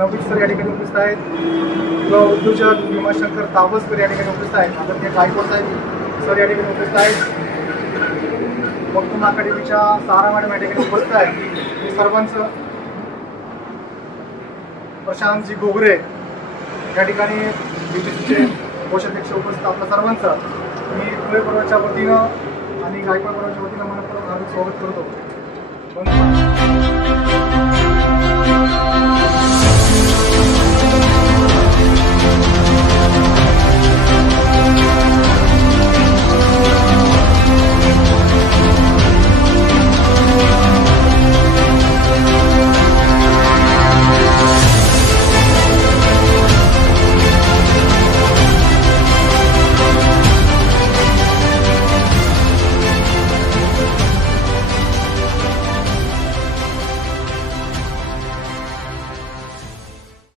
नववीत सर या ठिकाणी उपस्थित आहेत, उद्योजक भीमाशंकर तावसकर या ठिकाणी उपस्थित आहेत, आदरणीय गायकवाड साहेब सर या ठिकाणी उपस्थित आहेत, वक्तृत्व अकादमीच्या सारा मॅडम या ठिकाणी उपस्थित आहेत. मी सर्वांचं, प्रशांतजी गोगरे या ठिकाणी बीबीसीचे कोषाध्यक्ष उपस्थित आपल्या सर्वांचं मी धुळे परिवाराच्या वतीनं आणि गायकवाड परिवाराच्या वतीनं मनपूर्वक हार्दिक स्वागत करतो.